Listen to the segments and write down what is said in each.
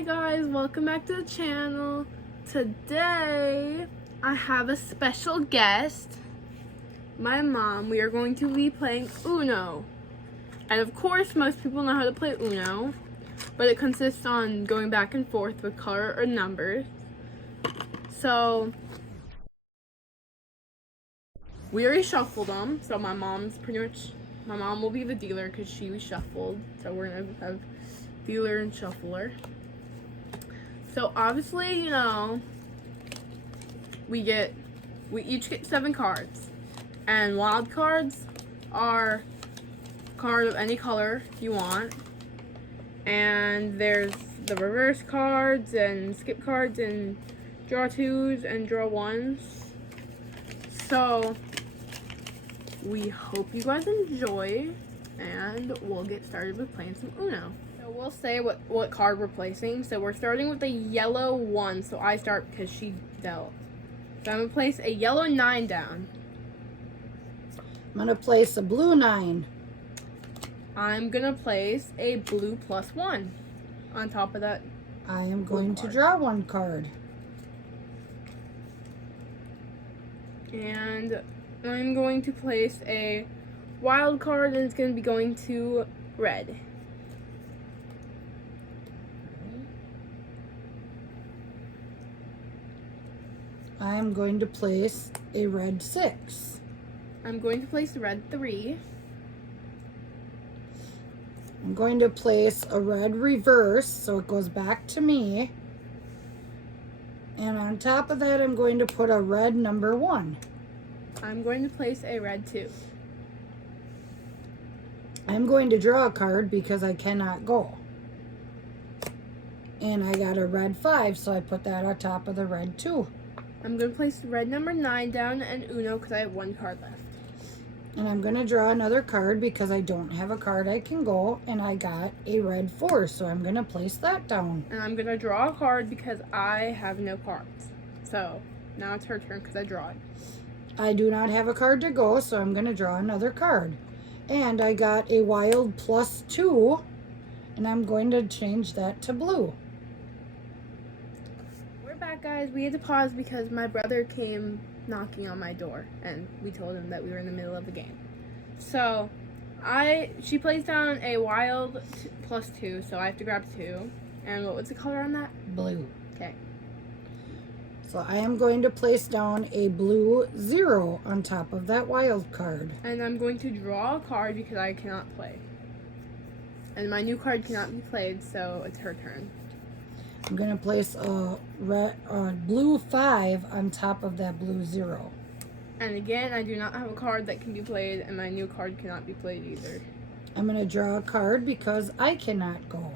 Hi guys, welcome back to the channel. Today I have a special guest, my mom. We are going to be playing Uno. And of course most people know how to play Uno, but it consists on going back and forth with color or numbers. So we already shuffled them, so my mom will be the dealer because she reshuffled. So we're gonna have dealer and shuffler. So obviously, we each get 7 cards, and wild cards are a card of any color you want, and there's the reverse cards and skip cards and draw 2s and draw 1s. So we hope you guys enjoy, and we'll get started with playing some Uno. So we'll say what card we're placing. So we're starting with a yellow 1. So I start because she dealt. So I'm going to place a yellow 9 down. I'm going to place a blue 9. I'm going to place a blue +1 on top of that. I am going to draw 1 card. And I'm going to place a wild card, and it's going to be going to red. I'm going to place a red 6. I'm going to place the red 3. I'm going to place a red reverse, so it goes back to me. And on top of that, I'm going to put a red number 1. I'm going to place a red 2. I'm going to draw a card because I cannot go. And I got a red 5, so I put that on top of the red 2. I'm going to place red number 9 down and Uno because I have 1 card left. And I'm going to draw another card because I don't have a card I can go. And I got a red 4, so I'm going to place that down. And I'm going to draw a card because I have no cards. So now it's her turn because I draw it. I do not have a card to go, so I'm going to draw another card. And I got a wild +2, and I'm going to change that to blue. We're back, guys. We had to pause because my brother came knocking on my door, and we told him that we were in the middle of the game. So she placed down a wild +2, so I have to grab 2. And what was the color on that? Blue. Okay. So I am going to place down a blue 0 on top of that wild card. And I'm going to draw a card because I cannot play. And my new card cannot be played, so it's her turn. I'm going to place a blue 5 on top of that blue 0. And again, I do not have a card that can be played, and my new card cannot be played either. I'm going to draw a card because I cannot go.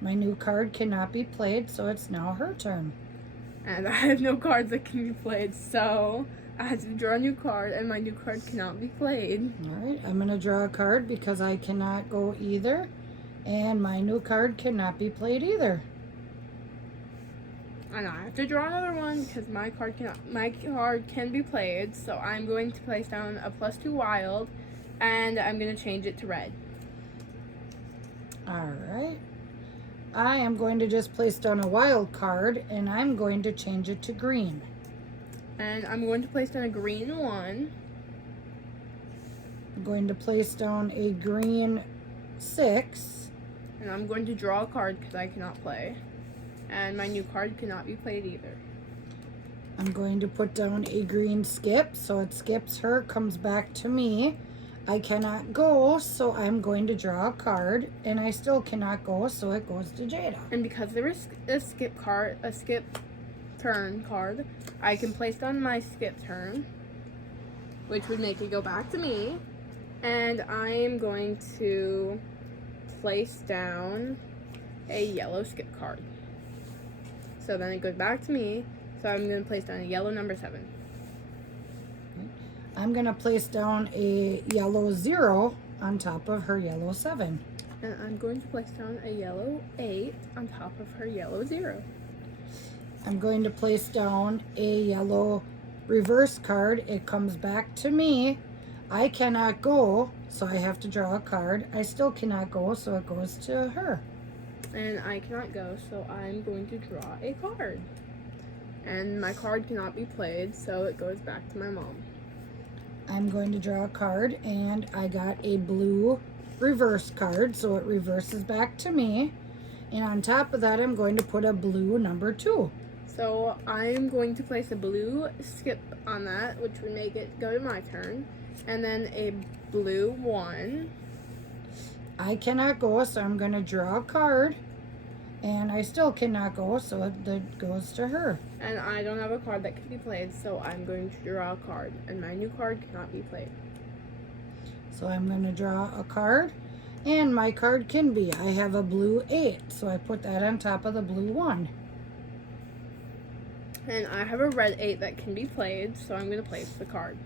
My new card cannot be played, so it's now her turn. And I have no cards that can be played, so I had to draw a new card, and my new card cannot be played. Alright, I'm going to draw a card because I cannot go either, and my new card cannot be played either. And I have to draw another one because my card can be played, so I'm going to place down a +2 wild, and I'm going to change it to red. Alright. I am going to just place down a wild card, and I'm going to change it to green. And I'm going to place down a green 1. I'm going to place down a green 6. And I'm going to draw a card because I cannot play. And my new card cannot be played either. I'm going to put down a green skip, so it skips her, comes back to me. I cannot go, so I'm going to draw a card, and I still cannot go, so it goes to Jada. And because there is a skip turn card, I can place down my skip turn, which would make it go back to me. And I am going to place down a yellow skip card. So then it goes back to me, so I'm going to place down a yellow number 7. I'm going to place down a yellow 0 on top of her yellow 7. And I'm going to place down a yellow 8 on top of her yellow 0. I'm going to place down a yellow reverse card. It comes back to me. I cannot go, so I have to draw a card. I still cannot go, so it goes to her. And I cannot go, so I'm going to draw a card. And my card cannot be played, so it goes back to my mom. I'm going to draw a card, and I got a blue reverse card, so it reverses back to me. And on top of that, I'm going to put a blue number 2. So I'm going to place a blue skip on that, which would make it go to my turn. And then a blue 1. I cannot go, so I'm going to draw a card. And I still cannot go, so it goes to her. And I don't have a card that can be played, so I'm going to draw a card. And my new card cannot be played. So I'm going to draw a card. And my card can be, I have a blue 8, so I put that on top of the blue 1. And I have a red 8 that can be played, so I'm going to place the card.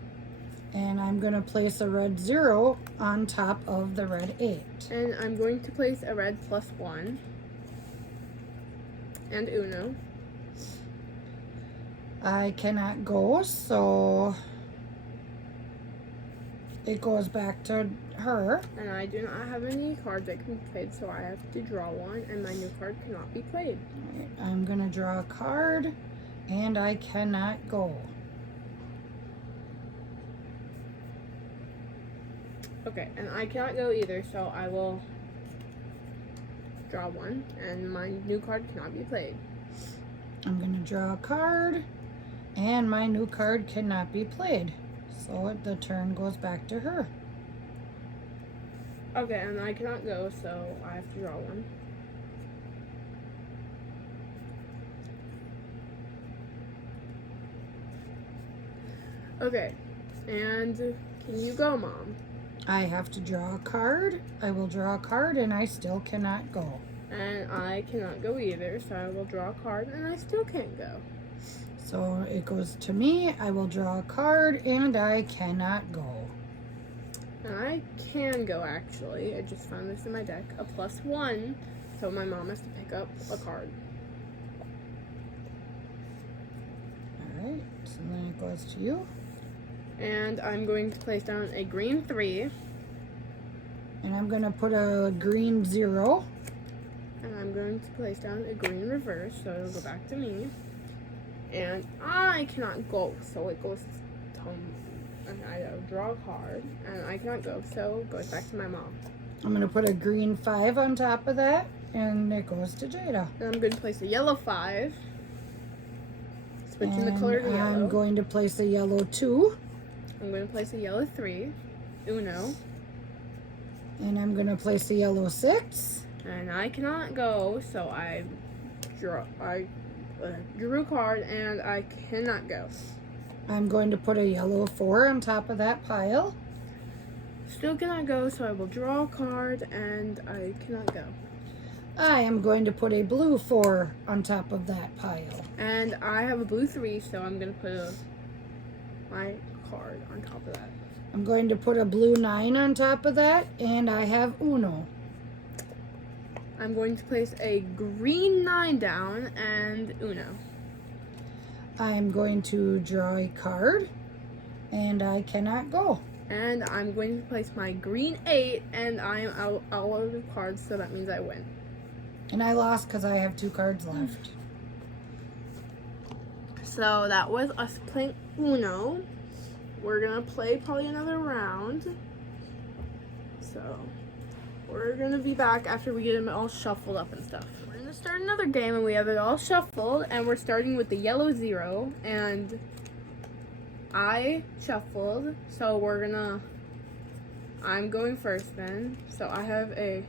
And I'm going to place a red 0 on top of the red 8. And I'm going to place a red +1. And Uno. I cannot go, so it goes back to her. And I do not have any cards that can be played, so I have to draw one, and my new card cannot be played. Alright, I'm going to draw a card, and I cannot go. Okay, and I cannot go either, so I will draw one, and my new card cannot be played. I'm going to draw a card, and my new card cannot be played. So the turn goes back to her. Okay, and I cannot go, so I have to draw one. Okay, and can you go, Mom? I have to draw a card. I will draw a card, and I still cannot go. And I cannot go either, so I will draw a card, and I still can't go. So it goes to me. I will draw a card, and I cannot go. And I can go, actually. I just found this in my deck. A +1, so my mom has to pick up a card. Alright, so then it goes to you. And I'm going to place down a green 3. And I'm going to put a green 0. And I'm going to place down a green reverse, so it'll go back to me. And I cannot go, so it goes to, and I draw a card, and I cannot go, so it goes back to my mom. I'm going to put a green 5 on top of that, and it goes to Jada. And I'm going to place a yellow 5. Switching the color to yellow. I'm going to place a yellow 2. I'm going to place a yellow 3. Uno. And I'm going to place a yellow 6. And I cannot go, so I drew a card, and I cannot go. I'm going to put a yellow 4 on top of that pile. Still cannot go, so I will draw a card, and I cannot go. I am going to put a blue 4 on top of that pile. And I have a blue 3, so I'm going to put my card on top of that. I'm going to put a blue 9 on top of that, and I have Uno. I'm going to place a green 9 down and Uno. I'm going to draw a card, and I cannot go. And I'm going to place my green 8, and I am out of the cards, so that means I win. And I lost because I have 2 cards left. So that was us playing Uno. We're gonna play probably another round. So we're gonna be back after we get them all shuffled up and stuff. We're gonna start another game, and we have it all shuffled, and we're starting with the yellow 0, and I shuffled, so I'm going first then. So I have a,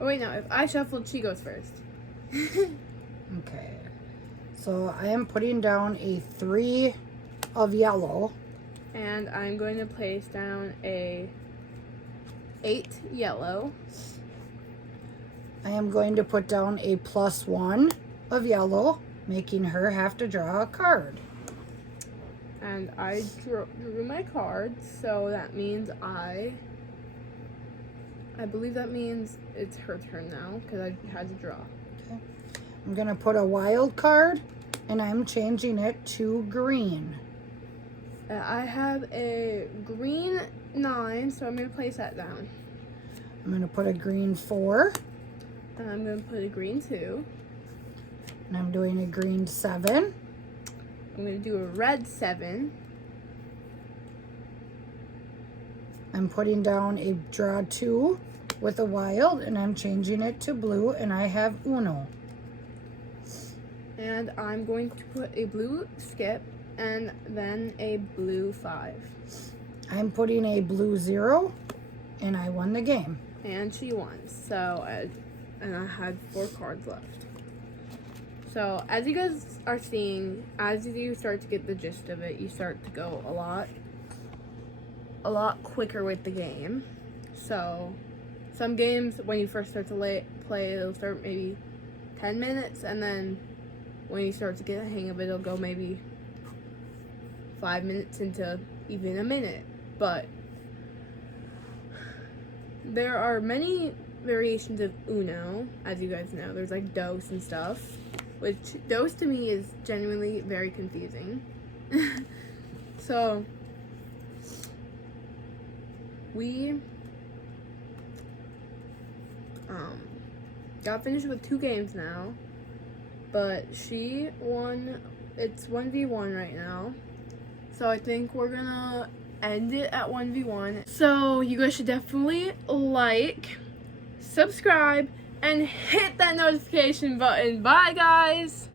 oh wait, no, if I shuffled, she goes first. Okay. So I am putting down a 3 of yellow. And I'm going to place down a 8 yellow. I am going to put down a +1 of yellow, making her have to draw a card. And I drew my cards, so that means I believe that means it's her turn now, because I had to draw. Okay. I'm going to put a wild card, and I'm changing it to green. I have a green 9, so I'm going to place that down. I'm going to put a green 4. And I'm going to put a green 2. And I'm doing a green 7. I'm going to do a red 7. I'm putting down a draw 2 with a wild, and I'm changing it to blue, and I have Uno. And I'm going to put a blue skip and then a blue 5. I'm putting a blue 0, and I won the game. And she won. So, and I had 4 cards left. So, as you guys are seeing, as you start to get the gist of it, you start to go a lot quicker with the game. So, some games, when you first start to play, it'll start maybe 10 minutes, and then when you start to get the hang of it, it'll go maybe 5 minutes into even a minute. But there are many variations of Uno, as you guys know. There's like Dos and stuff, which Dos to me is genuinely very confusing. So we got finished with 2 games now, but she won. It's 1v1 right now, so I think we're gonna end it at 1v1. So you guys should definitely like, subscribe, and hit that notification button. Bye guys.